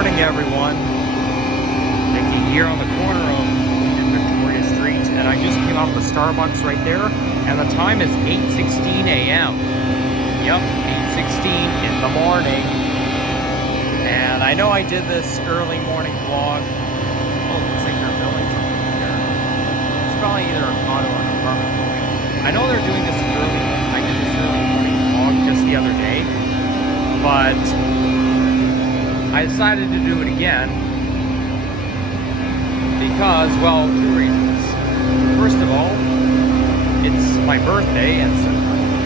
morning, everyone. Mickey here on the corner of Victoria Street, and I just came out the Starbucks right there, and the time is 8:16 a.m. Yep, 8:16 in the morning. And I know I did this early morning vlog. Oh, it looks like they're building something there. It's probably either a condo or an apartment building. I know they're doing this early. I did this early morning vlog just the other day, but I decided to do it again because, well, two reasons. First of all, it's my birthday, and so,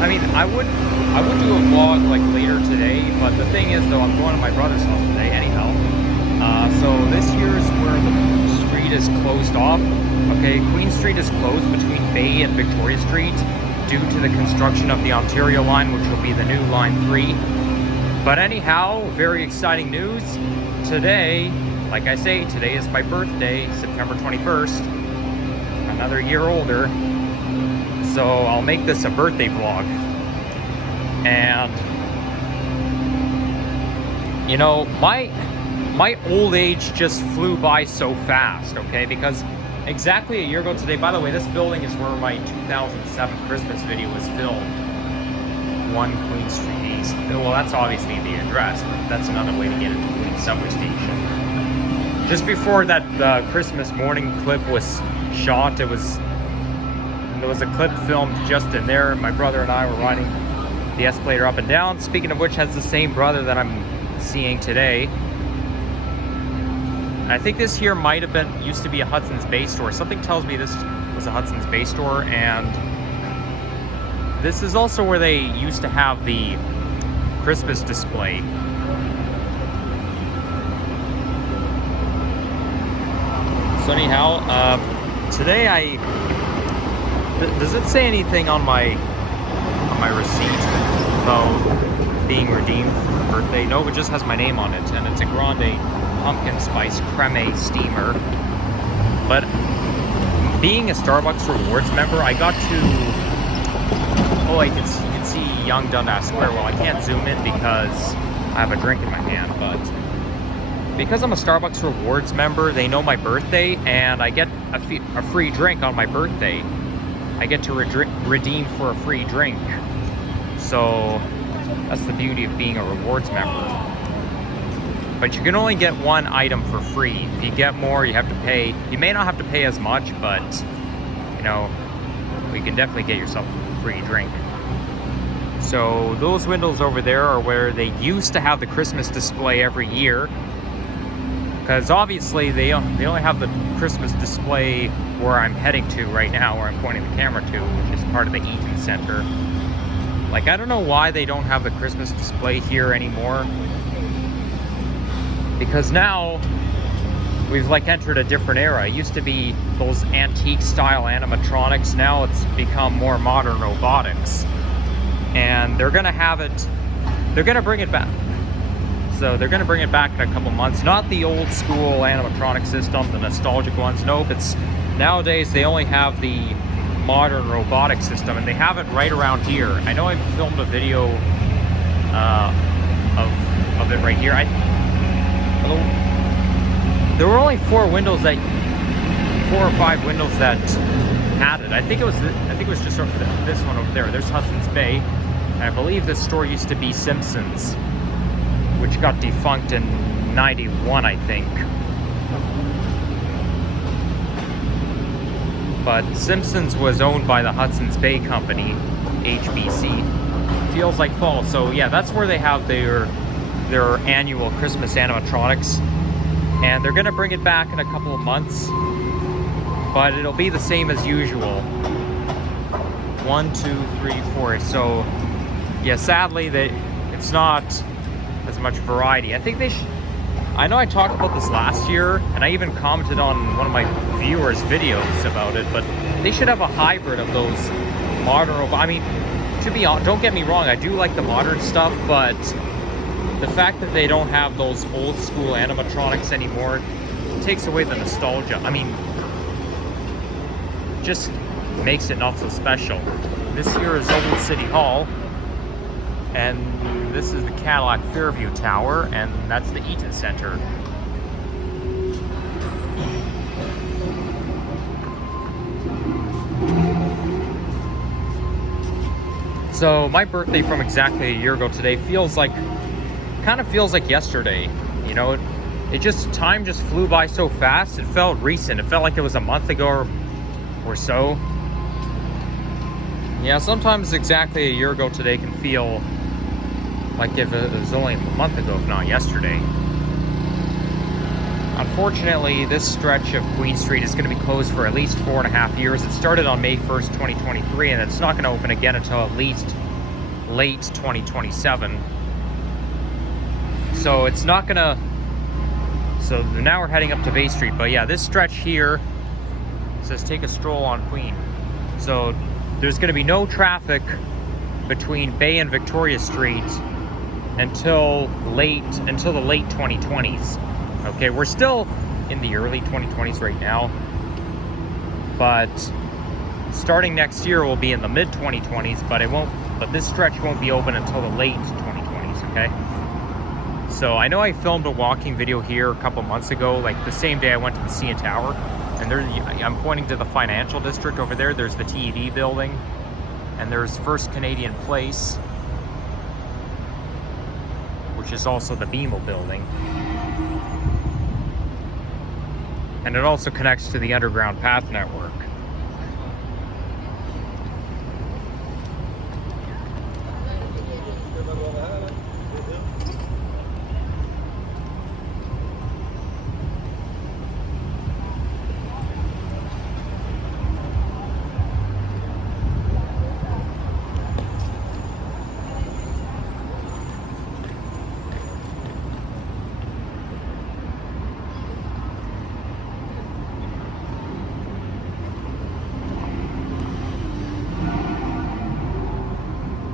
I mean, I would do a vlog like later today, but the thing is, though, I'm going to my brother's house today anyhow. So this year's where the street is closed off. Okay, Queen Street is closed between Bay and Victoria Street due to the construction of the Ontario line, which will be the new Line 3. But anyhow, very exciting news. Today, like I say, today is my birthday, September 21st. Another year older. So I'll make this a birthday vlog. And, you know, my old age just flew by so fast, okay? Because exactly a year ago today, by the way, this building is where my 2007 Christmas video was filmed. 1 Queen Street East. Well, that's obviously the address, but that's another way to get into Queen Subway Station. Just before that Christmas morning clip was shot, there was a clip filmed just in there. My brother and I were riding the escalator up and down. Speaking of which, has the same brother that I'm seeing today. And I think this here might have used to be a Hudson's Bay store. Something tells me this was a Hudson's Bay store, and this is also where they used to have the Christmas display. So anyhow, today does it say anything on my receipt about being redeemed for birthday? No, it just has my name on it, and it's a Grande pumpkin spice creme steamer. But being a Starbucks Rewards member, I got to... Oh, you can see Yonge Dundas Square. Well, I can't zoom in because I have a drink in my hand, but because I'm a Starbucks Rewards member, they know my birthday, and I get a free drink on my birthday. I get to redeem for a free drink. So that's the beauty of being a rewards member. But you can only get one item for free. If you get more, you have to pay. You may not have to pay as much, but you know, you can definitely get yourself a free drink. So those windows over there are where they used to have the Christmas display every year. Because obviously they only have the Christmas display where I'm heading to right now, where I'm pointing the camera to, which is part of the Eaton Center. Like, I don't know why they don't have the Christmas display here anymore. Because now we've like entered a different era. It used to be those antique style animatronics. Now it's become more modern robotics. And they're gonna have it, they're gonna bring it back. So they're gonna bring it back in a couple months. Not the old school animatronic system, the nostalgic ones. Nope, it's nowadays they only have the modern robotic system, and they have it right around here. I know I filmed a video of it right here. There were only 4 or 5 windows that had it. I think it was just over this one over there. There's Hudson's Bay, and I believe this store used to be Simpsons, which got defunct in '91, I think. But Simpsons was owned by the Hudson's Bay Company, HBC. Feels like fall. So yeah, that's where they have their annual Christmas animatronics, and they're gonna bring it back in a couple of months, but it'll be the same as usual. 1, 2, 3, 4. So yeah, sadly it's not as much variety. I think they should. I know I talked about this last year, and I even commented on one of my viewers' videos about it, but they should have a hybrid of those modern robots. I mean, to be honest, don't get me wrong, I do like the modern stuff, but the fact that they don't have those old school animatronics anymore takes away the nostalgia. I mean, just makes it not so special. This here is Old City Hall, and this is the Cadillac Fairview Tower, and that's the Eaton Center. So my birthday from exactly a year ago today kind of feels like yesterday. You know, time just flew by so fast. It felt recent. It felt like it was a month ago or so. Yeah, sometimes exactly a year ago today can feel like if it was only a month ago, if not yesterday. Unfortunately, this stretch of Queen Street is going to be closed for at least 4.5 years. It started on May 1st, 2023, and it's not going to open again until at least late 2027. So it's not going to... So now we're heading up to Bay Street. But yeah, this stretch here says take a stroll on Queen. So there's going to be no traffic between Bay and Victoria Street until the late 2020s. Okay, we're still in the early 2020s right now, but starting next year we'll be in the mid 2020s, but this stretch won't be open until the late 2020s, okay? So I know I filmed a walking video here a couple months ago, like the same day I went to the CN Tower, and I'm pointing to the financial district over there. There's the TED building, and there's First Canadian Place, which is also the BMO building. And it also connects to the underground path network.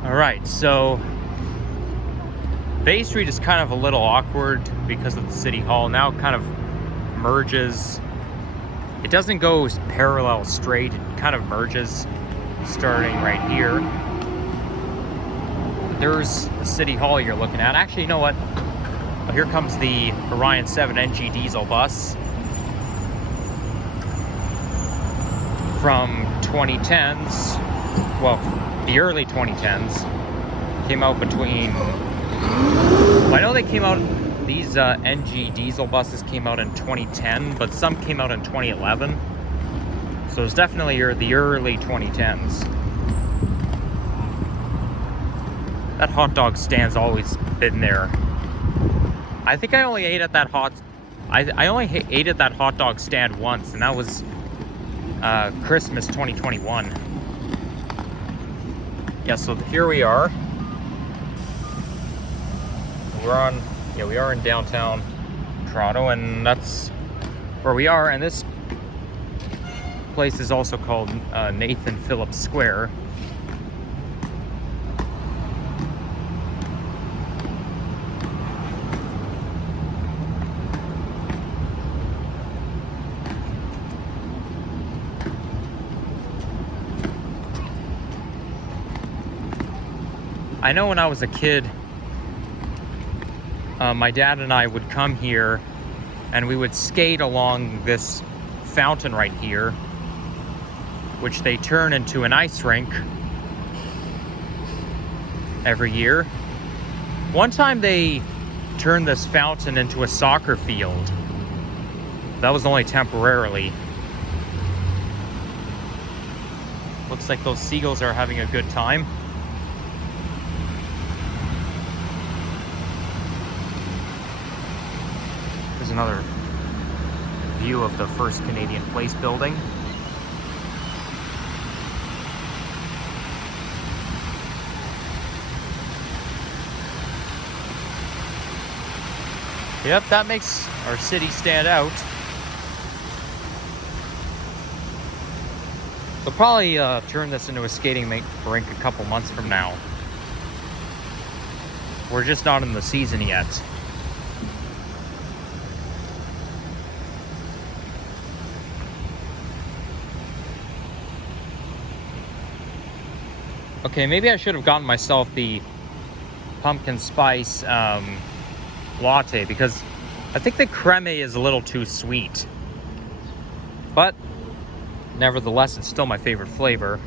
Alright, so Bay Street is kind of a little awkward because of the City Hall. Now it kind of merges. It doesn't go parallel straight, it kind of merges starting right here. There's the City Hall you're looking at. Actually, you know what? Oh, here comes the Orion 7 NG diesel bus from 2010s. Well, the early 2010s. Came out between... Well, I know they came out... These NG diesel buses came out in 2010, but some came out in 2011. So it's definitely the early 2010s. That hot dog stand's always been there. I think I only ate at that I only ate at that hot dog stand once, and that was Christmas 2021. Yeah, so here we are. We are in downtown Toronto, and that's where we are. And this place is also called Nathan Phillips Square. I know when I was a kid, my dad and I would come here and we would skate along this fountain right here, which they turn into an ice rink every year. One time they turned this fountain into a soccer field. That was only temporarily. Looks like those seagulls are having a good time. Here's another view of the First Canadian Place building. Yep, that makes our city stand out. They'll probably turn this into a skating rink a couple months from now. We're just not in the season yet. Okay, maybe I should have gotten myself the pumpkin spice latte, because I think the creme is a little too sweet. But nevertheless, it's still my favorite flavor.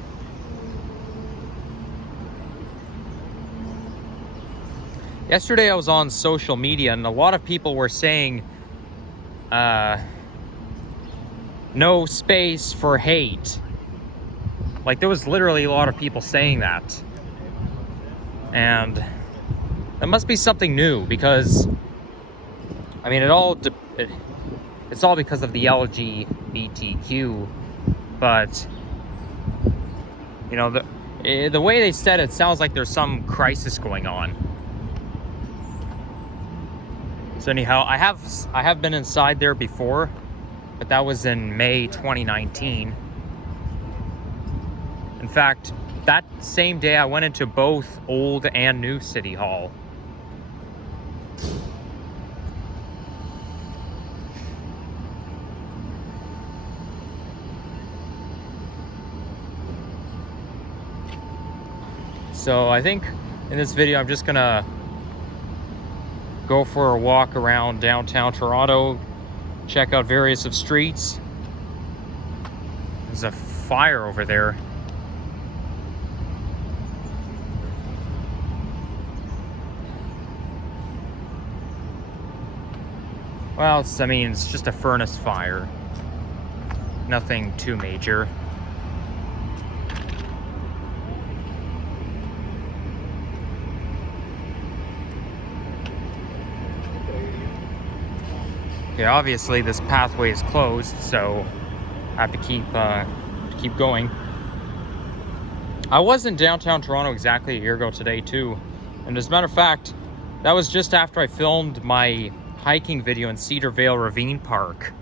Yesterday I was on social media and a lot of people were saying no space for hate. Like, there was literally a lot of people saying that. And that must be something new, because I mean, it's all because of the LGBTQ, but you know, the way they said it sounds like there's some crisis going on. So anyhow, I have been inside there before, but that was in May 2019. In fact, that same day I went into both old and new City Hall. So I think in this video I'm just gonna go for a walk around downtown Toronto, check out various of streets. There's a fire over there. Well, it's just a furnace fire. Nothing too major. Okay, obviously this pathway is closed, so I have to keep going. I was in downtown Toronto exactly a year ago today too, and as a matter of fact, that was just after I filmed my hiking video in Cedar Vale Ravine Park.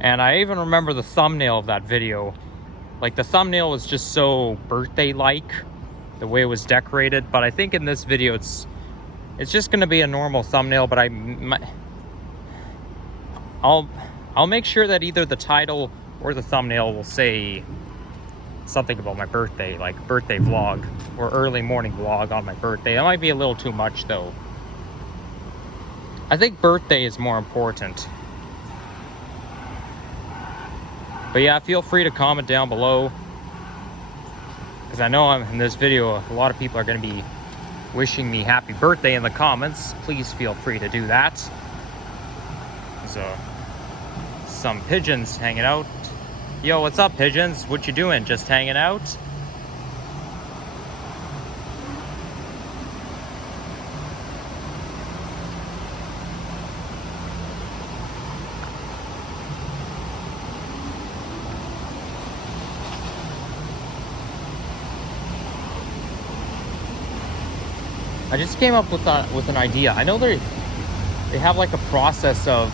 And I even remember the thumbnail of that video. Like, the thumbnail was just so birthday-like, the way it was decorated, but I think in this video it's just going to be a normal thumbnail, but I'll make sure that either the title or the thumbnail will say something about my birthday, like birthday vlog or early morning vlog on my birthday. That might be a little too much though. I think birthday is more important. But yeah, feel free to comment down below, because I know in this video a lot of people are going to be wishing me happy birthday in the comments. Please feel free to do that. There's some pigeons hanging out. Yo, what's up, pigeons? What you doing? Just hanging out? I just came up with an idea. I know they have like a process of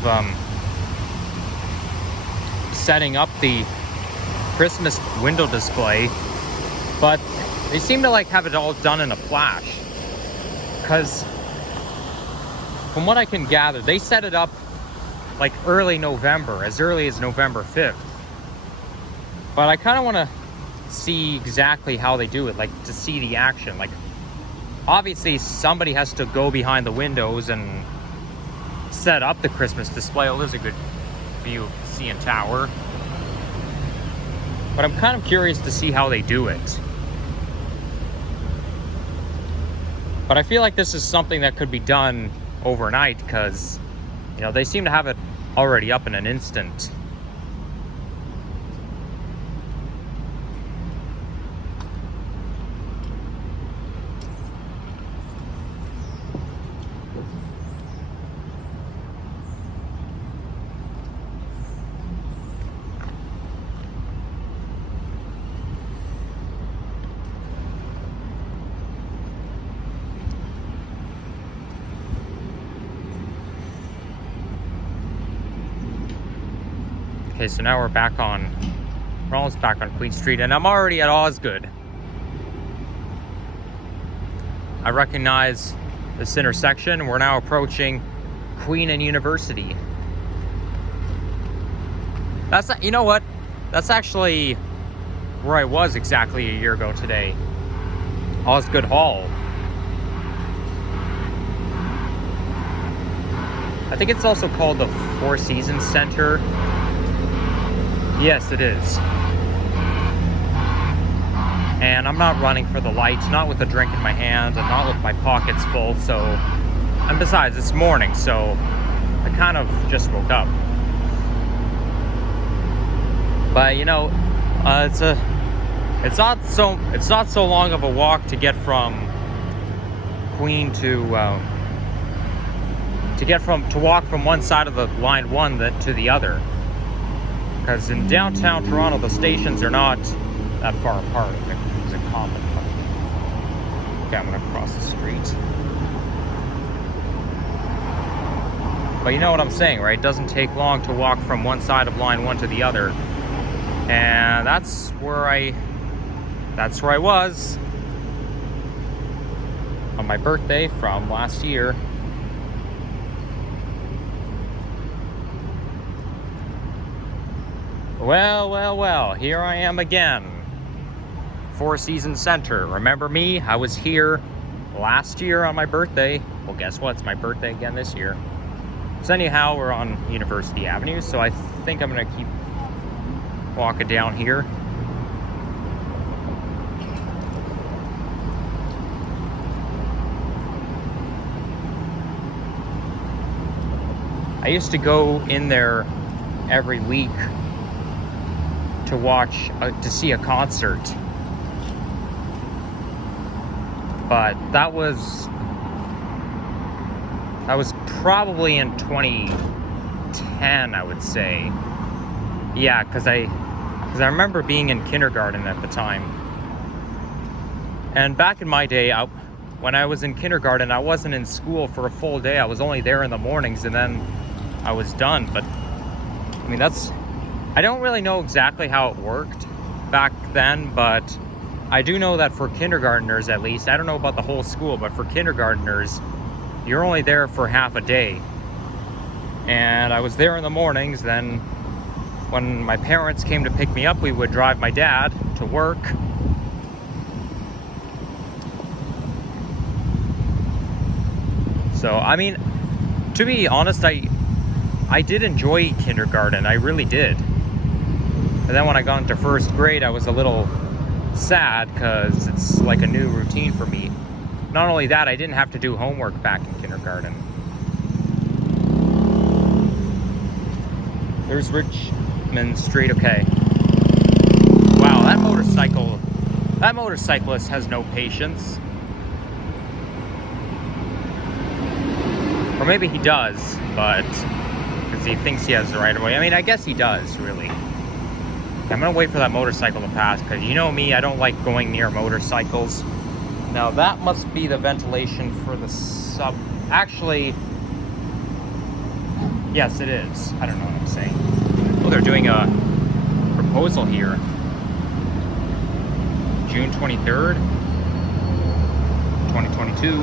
setting up the Christmas window display, but they seem to like have it all done in a flash. Because from what I can gather, they set it up like early November, as early as November 5th. But I kind of want to see exactly how they do it, like to see the action. Like, obviously somebody has to go behind the windows and set up the Christmas display. Oh, there's a good view of CN Tower. But I'm kind of curious to see how they do it. But I feel like this is something that could be done overnight, because, you know, they seem to have it already up in an instant. Okay, so now we're almost back on Queen Street, and I'm already at Osgood. I recognize this intersection. We're now approaching Queen and University. You know what? That's actually where I was exactly a year ago today. Osgood Hall. I think it's also called the Four Seasons Center. Yes, it is. And I'm not running for the lights, not with a drink in my hand, and not with my pockets full, so... And besides, it's morning, so I kind of just woke up. But, you know, it's not so long of a walk to get from Queen to walk from one side of the line 1 to the other. Because in downtown Toronto, the stations are not that far apart. There's a common. Okay, I'm gonna cross the street. But you know what I'm saying, right? It doesn't take long to walk from one side of line 1 to the other. And that's where I was on my birthday from last year. Well, here I am again. Four Seasons Center. Remember me? I was here last year on my birthday. Well, guess what? It's my birthday again this year. So anyhow, we're on University Avenue, so I think I'm gonna keep walking down here. I used to go in there every week to see a concert, but that was probably in 2010, I would say. Yeah, because I remember being in kindergarten at the time. And back in my day, when I was in kindergarten, I wasn't in school for a full day. I was only there in the mornings, and then I was done. But I mean, I don't really know exactly how it worked back then, but I do know that for kindergartners, at least, I don't know about the whole school, but for kindergartners, you're only there for half a day. And I was there in the mornings. Then when my parents came to pick me up, we would drive my dad to work. So, I mean, to be honest, I did enjoy kindergarten. I really did. And then when I got into first grade, I was a little sad because it's like a new routine for me. Not only that, I didn't have to do homework back in kindergarten. There's Richmond Street, okay. Wow, that motorcyclist has no patience. Or maybe he does, but because he thinks he has the right of way. I mean, I guess he does, really. I'm gonna wait for that motorcycle to pass, because you know me, I don't like going near motorcycles. Now that must be the ventilation for the sub. Actually, yes, it is. I don't know what I'm saying. Oh, they're doing a proposal here. June 23rd, 2022.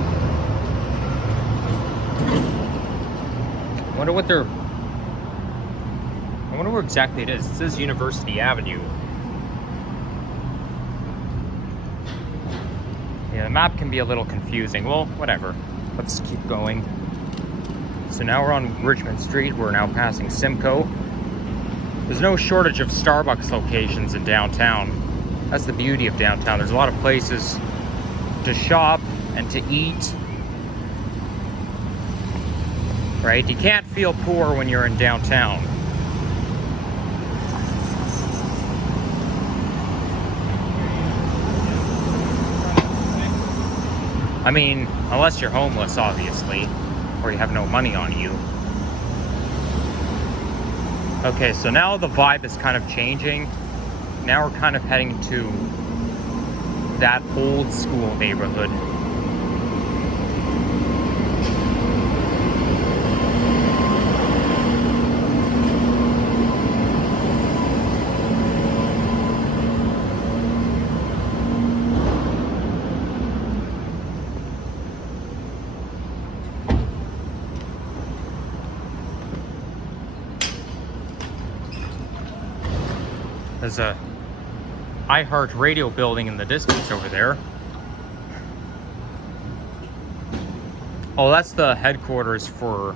I wonder where exactly it is. It says University Avenue. Yeah, the map can be a little confusing. Well, whatever. Let's keep going. So now we're on Richmond Street. We're now passing Simcoe. There's no shortage of Starbucks locations in downtown. That's the beauty of downtown. There's a lot of places to shop and to eat. Right? You can't feel poor when you're in downtown. I mean, unless you're homeless, obviously, or you have no money on you. Okay, so now the vibe is kind of changing. Now we're kind of heading to that old school neighborhood. There's a iHeart Radio building in the distance over there. Oh, that's the headquarters for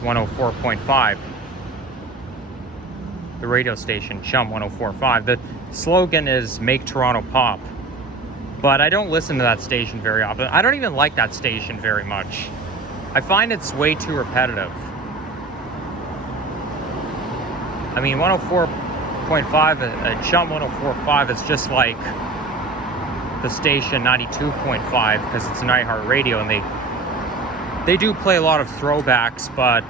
104.5. The radio station, Chum 104.5. The slogan is Make Toronto Pop. But I don't listen to that station very often. I don't even like that station very much. I find it's way too repetitive. I mean, 104.5, Chum 104.5 is just like the station 92.5 because it's an iHeartRadio, and they do play a lot of throwbacks, but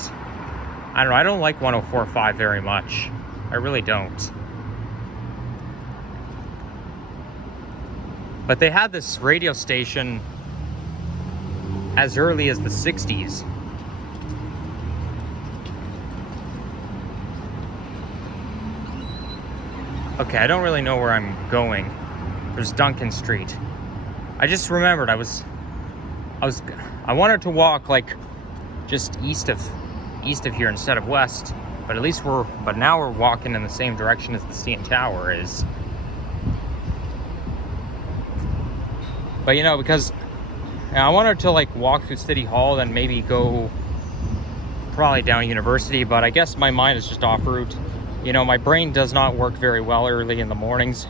I don't know, I don't like 104.5 very much. I really don't. But they had this radio station as early as the 60s. Okay, I don't really know where I'm going. There's Duncan Street. I just remembered I wanted to walk like just east of here instead of west, but now we're walking in the same direction as the CN Tower is. But you know, because I wanted to like walk through City Hall, then maybe go probably down University, but I guess my mind is just off route. You know, my brain does not work very well early in the mornings.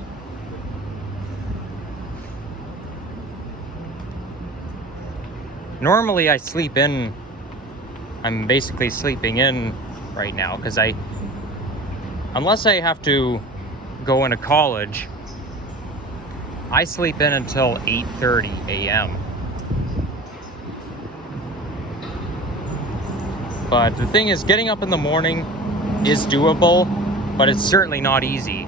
Normally I sleep in. I'm basically sleeping in right now because unless I have to go into college, I sleep in until 8:30 a.m. But the thing is, getting up in the morning is doable, but it's certainly not easy.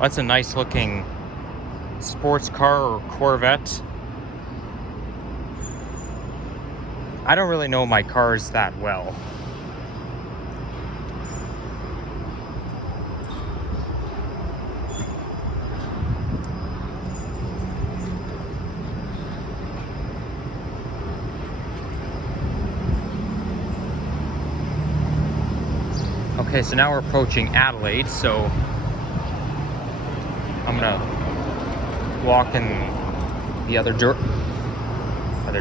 That's a nice looking sports car or Corvette. I don't really know my cars that well. Okay, so now we're approaching Adelaide, so I'm gonna walk in the other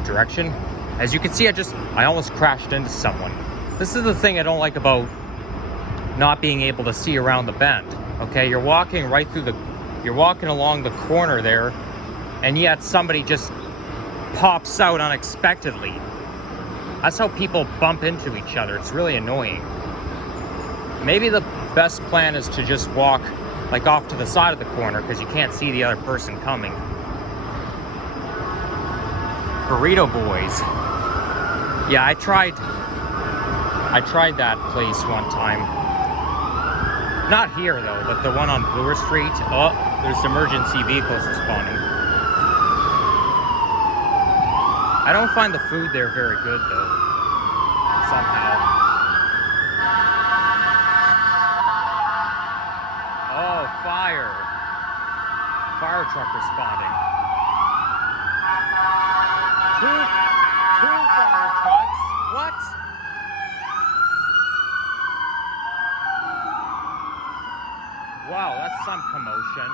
direction. As you can see, I almost crashed into someone. This is the thing I don't like about not being able to see around the bend. Okay, you're walking along the corner there, and yet somebody just pops out unexpectedly. That's how people bump into each other. It's really annoying. Maybe the best plan is to just walk like off to the side of the corner because you can't see the other person coming. Burrito Boys. Yeah, I tried that place one time. Not here though, but the one on Bloor Street. Oh, there's emergency vehicles responding. I don't find the food there very good though, somehow. Oh, fire truck responding. Two fire trucks. What? Wow, that's some commotion.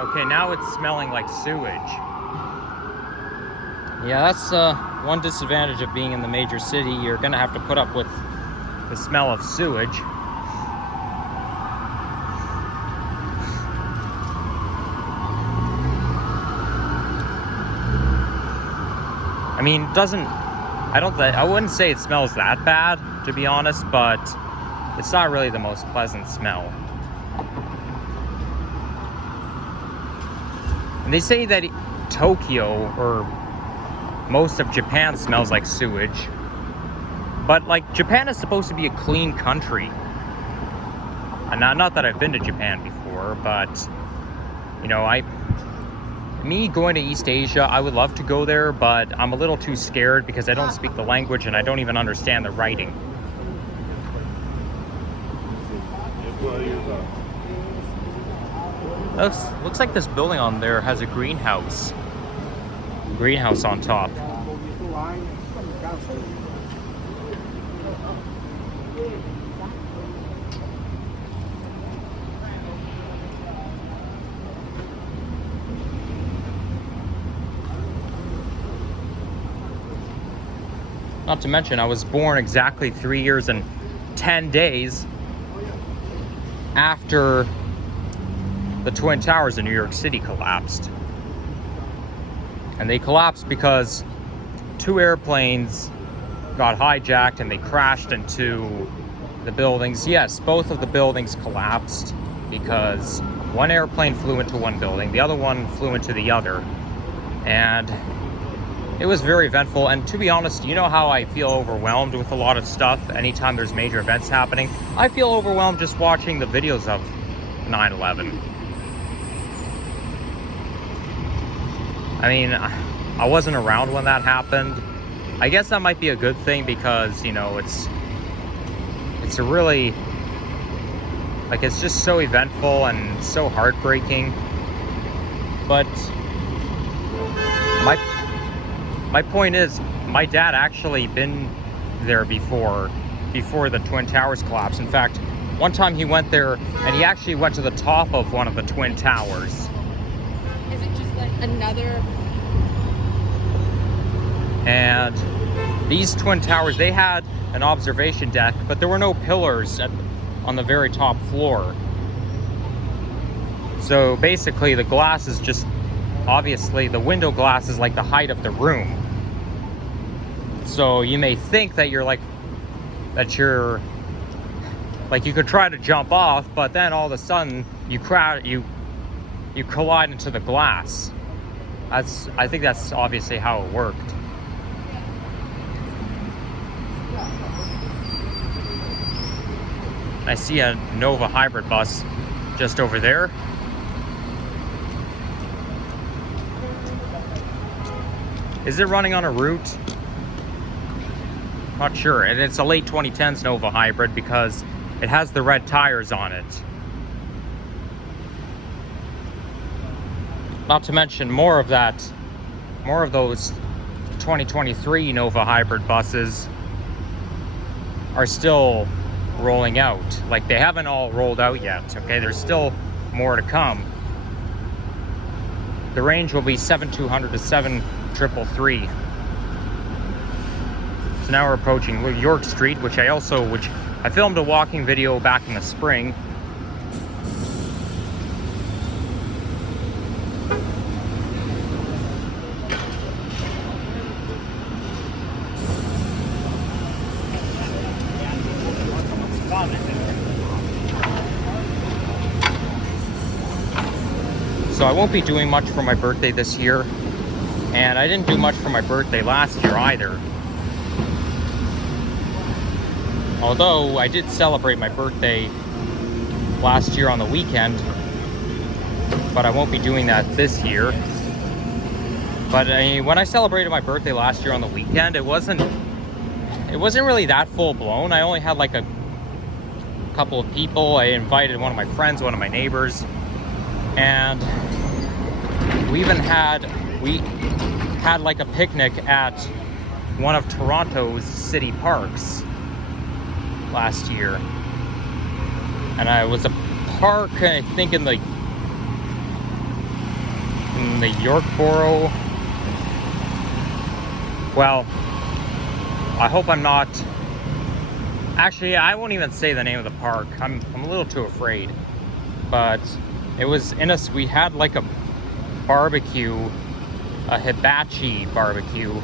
Okay, now it's smelling like sewage. Yeah, that's one disadvantage of being in the major city. You're gonna have to put up with the smell of sewage. I mean, I wouldn't say it smells that bad, to be honest, but it's not really the most pleasant smell. And they say that Tokyo, or most of Japan, smells like sewage. But, like, Japan is supposed to be a clean country. And not that I've been to Japan before, but, you know, me going to East Asia, I would love to go there, but I'm a little too scared because I don't speak the language and I don't even understand the writing. Looks like this building on there has a greenhouse. Greenhouse on top. Not to mention, I was born exactly 3 years and 10 days after the Twin Towers in New York City collapsed. And they collapsed because 2 airplanes got hijacked and they crashed into the buildings. Yes, both of the buildings collapsed because one airplane flew into one building, the other one flew into the other. And it was very eventful. And to be honest, you know how I feel overwhelmed with a lot of stuff anytime there's major events happening? I feel overwhelmed just watching the videos of 9/11. I mean, I wasn't around when that happened. I guess that might be a good thing because, you know, it's a really, like, it's just so eventful and so heartbreaking. But my point is, my dad actually been there before the Twin Towers collapsed. In fact, one time he went there and he actually went to the top of one of the Twin Towers. Is it just like another? And these Twin Towers, they had an observation deck, but there were no pillars on the very top floor. So basically the glass is just, obviously the window glass is like the height of the room. So you may think that you're like you could try to jump off, but then all of a sudden you collide into the glass. I think that's obviously how it worked. I see a Nova hybrid bus just over there. Is it running on a route? Not sure. And it's a late 2010s Nova hybrid because it has the red tires on it. Not to mention more of those 2023 Nova hybrid buses are still rolling out. Like, they haven't all rolled out yet, okay? There's still more to come. The range will be 7,200 to 7,333. So now we're approaching York Street, which I filmed a walking video back in the spring. So I won't be doing much for my birthday this year, and I didn't do much for my birthday last year either. Although I did celebrate my birthday last year on the weekend, but I won't be doing that this year. But when I celebrated my birthday last year on the weekend, it wasn't really that full blown. I only had like a couple of people. I invited one of my friends, one of my neighbors, and we had like a picnic at one of Toronto's city parks last year. And I was a park, I think, in the Yorkboro. Well, I hope I'm not. Actually, I won't even say the name of the park. I'm a little too afraid. But it was we had like a barbecue, a hibachi barbecue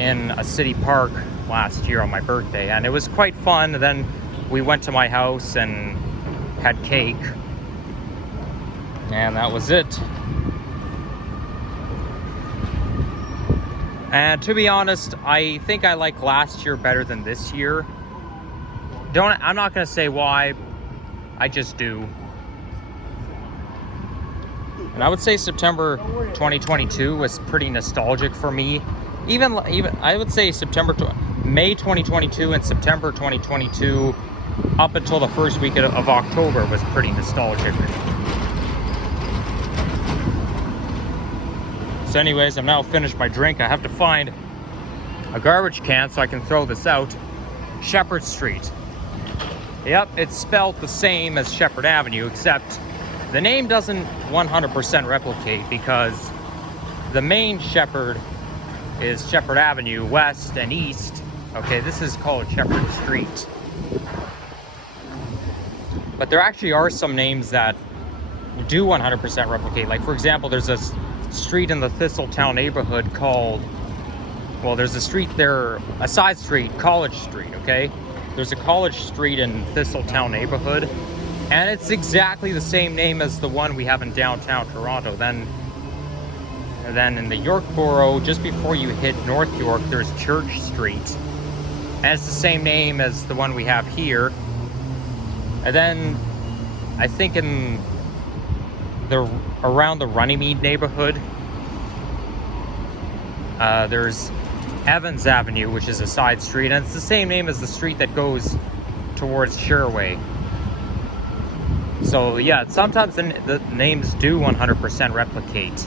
in a city park last year on my birthday, and it was quite fun. Then we went to my house and had cake, and that was it. And to be honest, I think I like last year better than this year. I'm not gonna say why, I just do. And I would say September 2022 was pretty nostalgic for me. Even I would say May 2022 and September 2022 up until the first week of October was pretty nostalgic. So anyways, I'm now finished my drink. I have to find a garbage can so I can throw this out. Shepherd Street. Yep, it's spelled the same as Shepherd Avenue, except the name doesn't 100% replicate because the main Shepherd is Shepherd Avenue, west and east. Okay, this is called Shepherd Street. But there actually are some names that do 100% replicate. Like, for example, there's a street in the Thistletown neighborhood called, well, there's a street there, a side street, College Street, okay? There's a College Street in Thistletown neighborhood, and it's exactly the same name as the one we have in downtown Toronto. Then in the York Borough, just before you hit North York, there's Church Street, and it's the same name as the one we have here. And then I think in around the Runnymede neighborhood, there's Evans Avenue, which is a side street, and it's the same name as the street that goes towards Sherway. So yeah, sometimes the names do 100% replicate.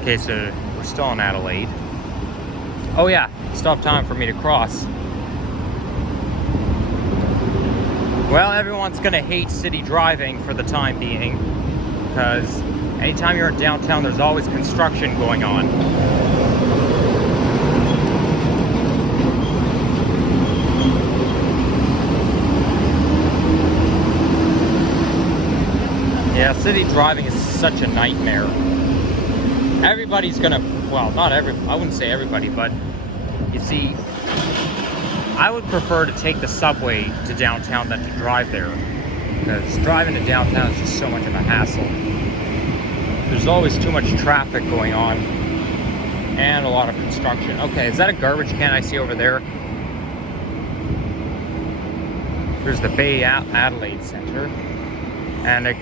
Okay, so we're still in Adelaide. Oh yeah, still have time for me to cross. Well, everyone's gonna hate city driving for the time being, because anytime you're in downtown, there's always construction going on. Yeah, city driving is such a nightmare. Everybody's gonna, well, not I wouldn't say everybody, but you see, I would prefer to take the subway to downtown than to drive there, because driving to downtown is just so much of a hassle. There's always too much traffic going on and a lot of construction. Okay, is that a garbage can I see over there? There's the Bay Adelaide Center, and it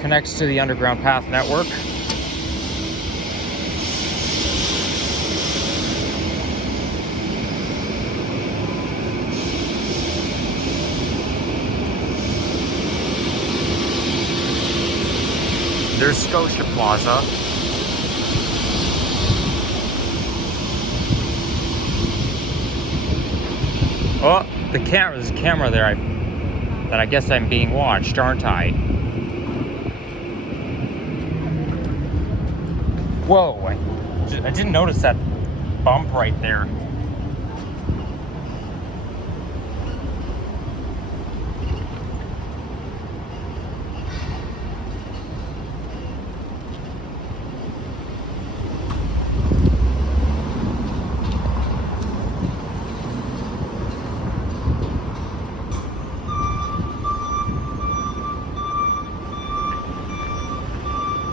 connects to the Underground Path network. There's Scotia Plaza. Oh, there's a camera there that I guess I'm being watched, aren't I? Whoa, I didn't notice that bump right there.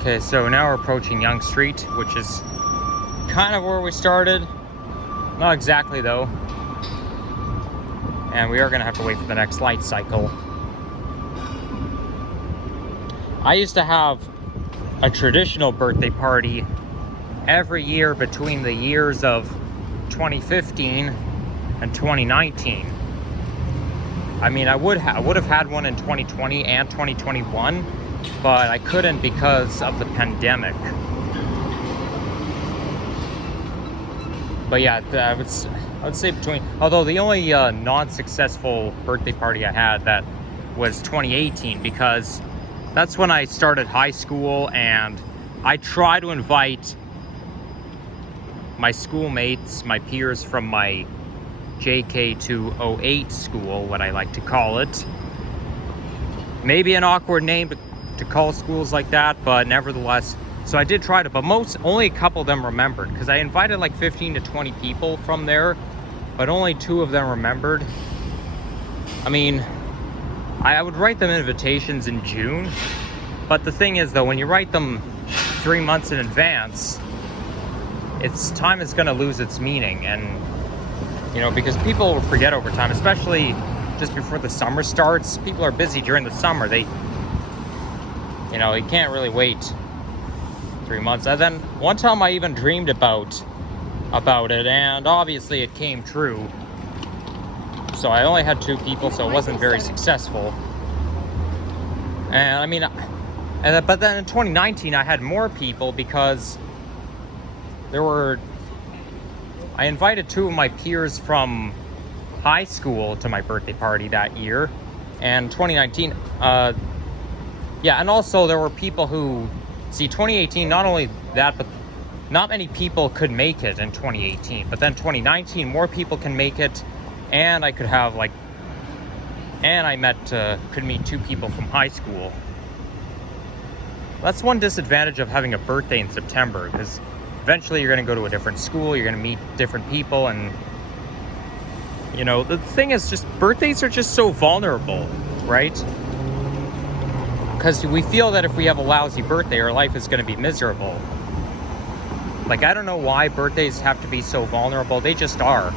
Okay, so now we're approaching Yonge Street, which is kind of where we started. Not exactly though. And we are gonna have to wait for the next light cycle. I used to have a traditional birthday party every year between the years of 2015 and 2019. I mean, I would have had one in 2020 and 2021, but I couldn't because of the pandemic. But yeah, I would say between, although the only non-successful birthday party I had that was 2018, because that's when I started high school, and I try to invite my schoolmates, my peers from my JK to 08 school, what I like to call it. Maybe an awkward name to call schools like that, but nevertheless. So I did try to, but only a couple of them remembered, because I invited like 15 to 20 people from there, but only 2 of them remembered. I mean, I would write them invitations in June, but the thing is though, when you write them 3 months in advance, time is going to lose its meaning, and you know, because people will forget over time, especially just before the summer starts. People are busy during the summer. You can't really wait 3 months. And then one time I even dreamed about it, and obviously it came true. So I only had 2 people, so it wasn't very successful. And I mean, but then in 2019 I had more people, because I invited 2 of my peers from high school to my birthday party that year. And 2019, yeah, and also there were people who, see, 2018, not only that, but not many people could make it in 2018. But then 2019, more people can make it, and I could have like, and I could meet 2 people from high school. That's one disadvantage of having a birthday in September, because eventually you're going to go to a different school, you're going to meet different people, and you know, the thing is, just birthdays are just so vulnerable, right? Because we feel that if we have a lousy birthday, our life is going to be miserable. Like, I don't know why birthdays have to be so vulnerable. They just are.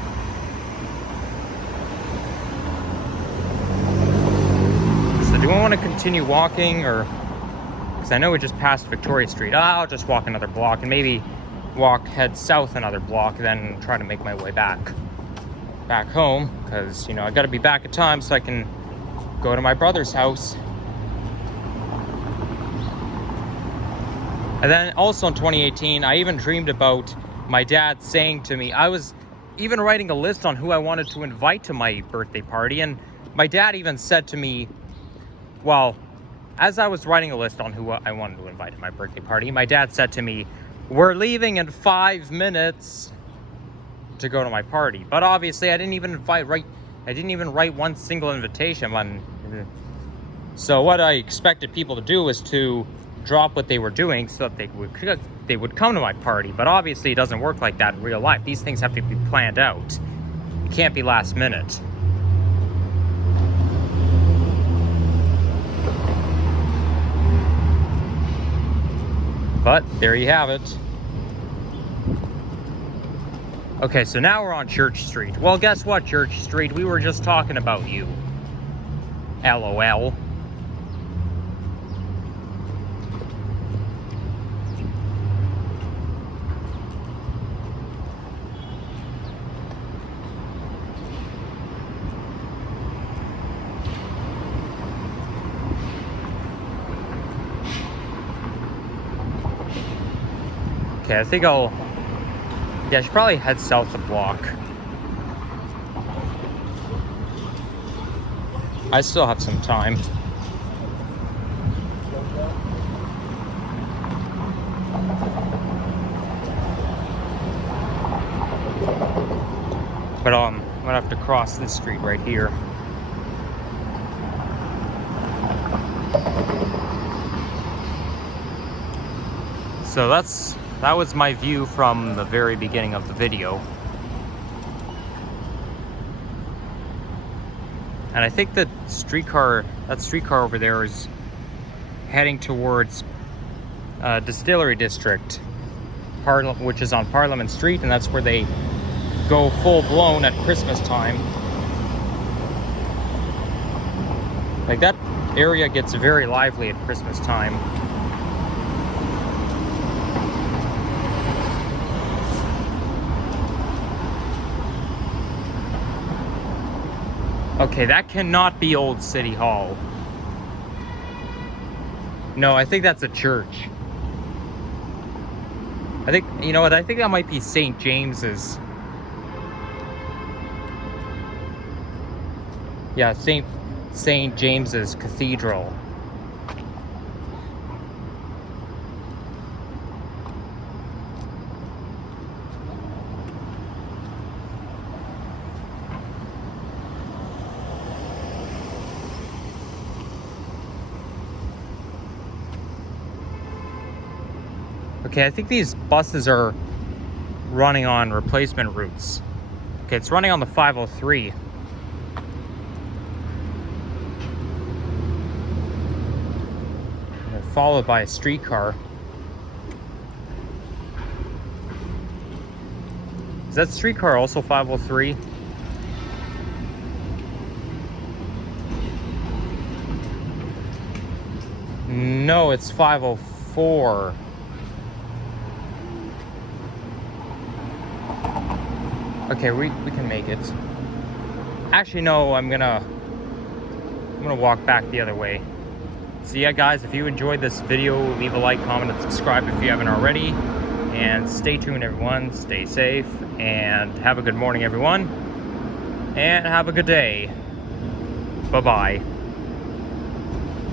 So do I want to continue walking, or... Because I know we just passed Victoria Street. I'll just walk another block and maybe head south another block, then try to make my way back home. Because, you know, I got to be back at time so I can go to my brother's house. And then also in 2018, I even dreamed about my dad saying to me, I was even writing a list on who I wanted to invite to my birthday party. And my dad even said to me, well, as I was writing a list on who I wanted to invite to my birthday party, my dad said to me, we're leaving in 5 minutes to go to my party. But obviously I didn't even write one single invitation. So what I expected people to do was to drop what they were doing so that they would come to my party. But obviously it doesn't work like that in real life. These things have to be planned out. It can't be last minute. But there you have it. Okay, so now we're on Church Street. Well, guess what, Church Street? We were just talking about you. LOL. Okay, I think I should probably head south a block. I still have some time. But I'm gonna have to cross this street right here. So that was my view from the very beginning of the video. And I think that streetcar over there is heading towards Distillery District, which is on Parliament Street, and that's where they go full blown at Christmas time. Like, that area gets very lively at Christmas time. Okay, that cannot be Old City Hall. No, I think that's a church. I think, you know what, I think that might be St. James's. Yeah, St. James's Cathedral. Okay, I think these buses are running on replacement routes. Okay, it's running on the 503. They're followed by a streetcar. Is that streetcar also 503? No, it's 504. Okay, we can make it. Actually, no, I'm gonna walk back the other way. So yeah, guys, if you enjoyed this video, leave a like, comment, and subscribe if you haven't already. And stay tuned, everyone. Stay safe, and have a good morning, everyone. and have a good day. Bye-bye.